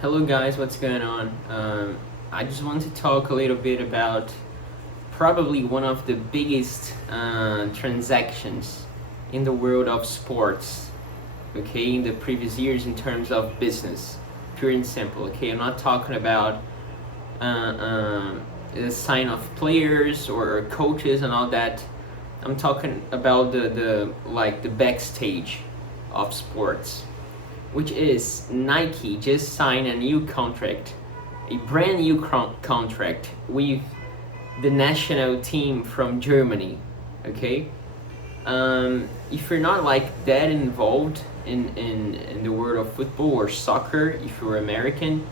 Hello guys, what's going on? I just want to talk a little bit about probably one of the biggest transactions in the world of sports, okay, in the previous years in terms of business, pure and simple, okay? I'm not talking about the sign of players or coaches and all that. I'm talking about the backstage of sports, which is Nike just signed a new contract, a brand new contract with the national team from Germany. Okay, if you're not like that involved in the world of football or soccer, if you're American,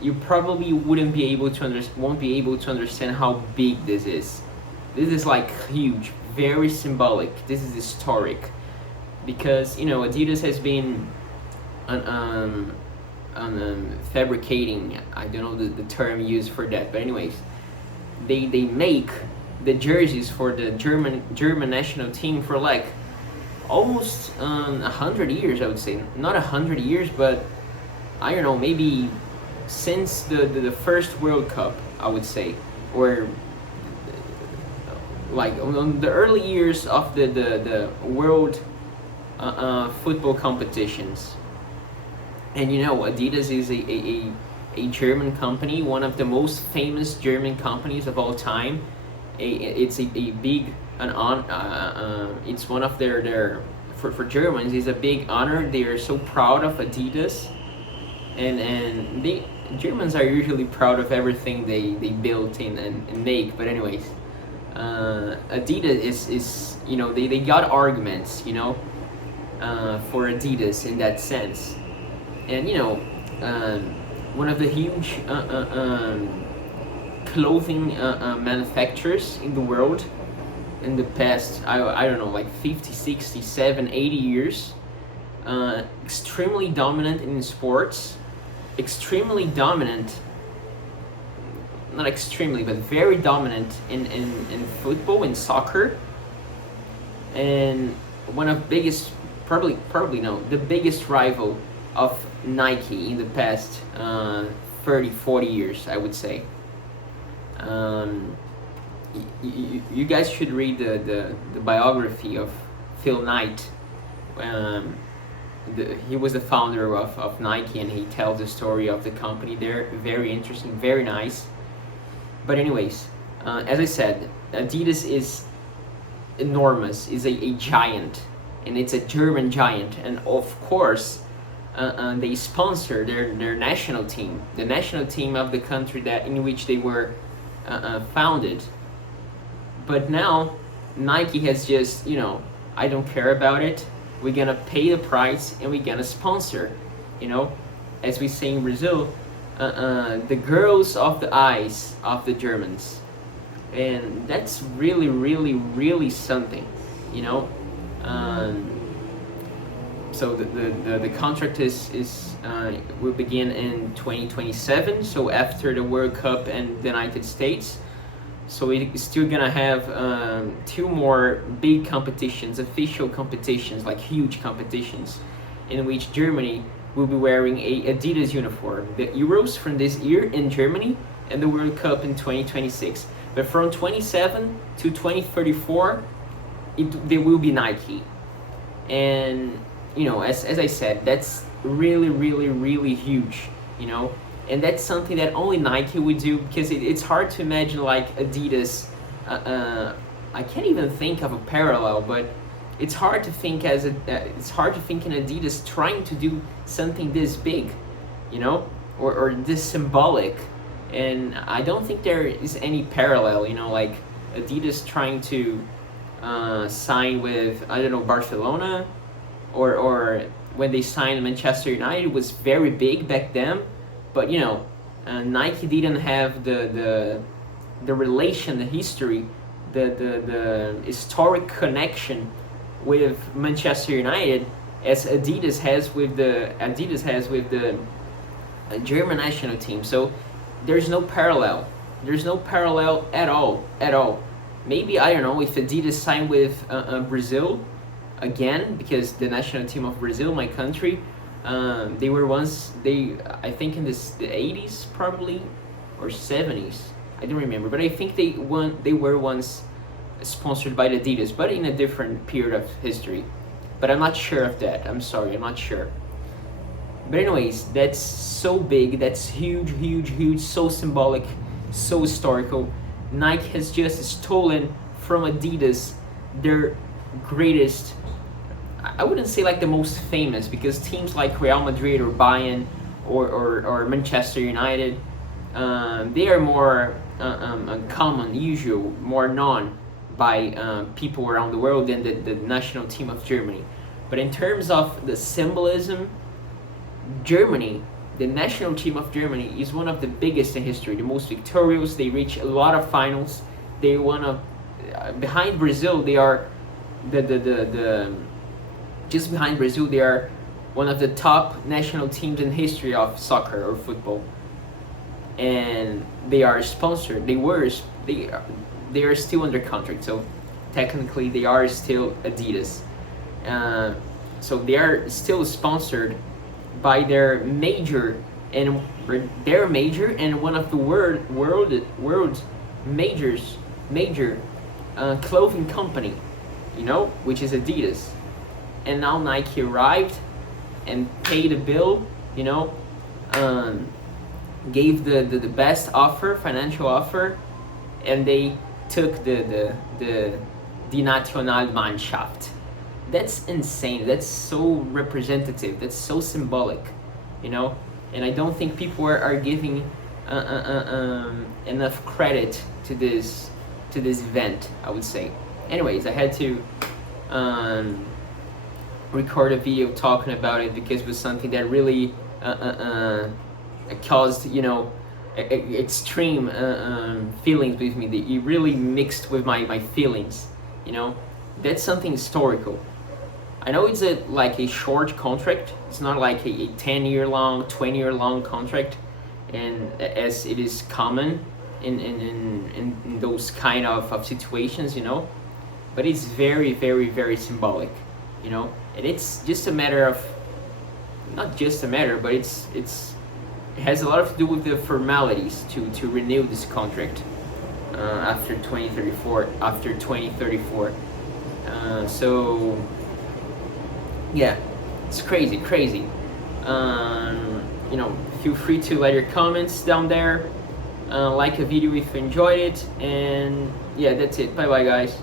you probably won't be able to understand how big this is. This is like huge, very symbolic. This is historic because Adidas has been fabricating. I don't know the term used for that, but anyways, they make the jerseys for the German national team for like almost 100 years. I would say not 100 years, but I don't know, maybe since the first World Cup, I would say, or like on the early years of the world football competitions. And Adidas is a German company, one of the most famous German companies of all time. It's a big it's one of their for Germans is a big honor. They are so proud of Adidas, and they Germans are usually proud of everything they built and make. But anyways, Adidas is they got arguments for Adidas in that sense. And one of the huge clothing manufacturers in the world in the past, I don't know, like 50, 60, 70, 80 years, extremely dominant in sports, extremely dominant, not extremely, but very dominant in football and soccer, and one of biggest, probably no, the biggest rival of Nike in the past 30, 40 years, I would say. You guys should read the biography of Phil Knight. He was the founder of Nike, and he tells the story of the company there. Very interesting, very nice. But anyways, as I said, Adidas is enormous, is a giant, and it's a German giant, and of course they sponsor their national team, the national team of the country in which they were founded. But now Nike has just, I don't care about it. We're gonna pay the price and we're gonna sponsor. As we say in Brazil, the girls of the eyes of the Germans, and that's really, really, really something. So the contract will begin in 2027. So after the World Cup and the United States, so it's still gonna have 2 more big competitions, official competitions, like huge competitions, in which Germany will be wearing a Adidas uniform. The Euros from this year in Germany and the World Cup in 2026. But from 27 to 2034, they will be Nike. And as I said, that's really, really, really huge, and that's something that only Nike would do, because it's hard to imagine like Adidas. I can't even think of a parallel, but it's hard to think in Adidas trying to do something this big, or this symbolic, and I don't think there is any parallel, like Adidas trying to sign with, I don't know, Barcelona. Or when they signed Manchester United, it was very big back then, but Nike didn't have the relation, the history, the historic connection with Manchester United as Adidas has with the German national team. So there's no parallel. There's no parallel at all. Maybe, I don't know, if Adidas signed with Brazil again, because the national team of Brazil, my country, They were once, I think in the 80s probably, or 70s. I don't remember, but I think they were once sponsored by Adidas, but in a different period of history. But I'm not sure of that. I'm sorry, I'm not sure. But anyways, that's so big, that's huge, huge, huge, so symbolic, so historical. Nike has just stolen from Adidas their greatest, I wouldn't say like the most famous, because teams like Real Madrid or Bayern or Manchester United, they are more common, usual, more known by people around the world than the national team of Germany. But in terms of the symbolism, Germany, the national team of Germany, is one of the biggest in history, the most victorious. They reach a lot of finals. They behind Brazil, they are just behind Brazil, they are one of the top national teams in history of soccer or football. And they are sponsored. They are still under contract, so technically they are still Adidas. So they are still sponsored by their major and one of the world's major clothing company, which is Adidas. And now Nike arrived and paid a bill, gave the best offer, financial offer, and they took the Nationalmannschaft. That's insane. That's so representative. That's so symbolic, And I don't think people are giving enough credit to this event, I would say. Anyways, I had to record a video talking about it because it was something that really caused extreme feelings with me. It really mixed with my feelings. That's something historical. I know it's like a short contract. It's not like a 10-year long, 20-year long contract, and as it is common in those kind of situations, but it's very, very, very symbolic, and it's just a matter of, not just a matter, but it has a lot to do with the formalities to renew this contract after 2034. So yeah, it's crazy. Feel free to let your comments down there, like a video if you enjoyed it, and yeah, that's it. Bye bye, guys.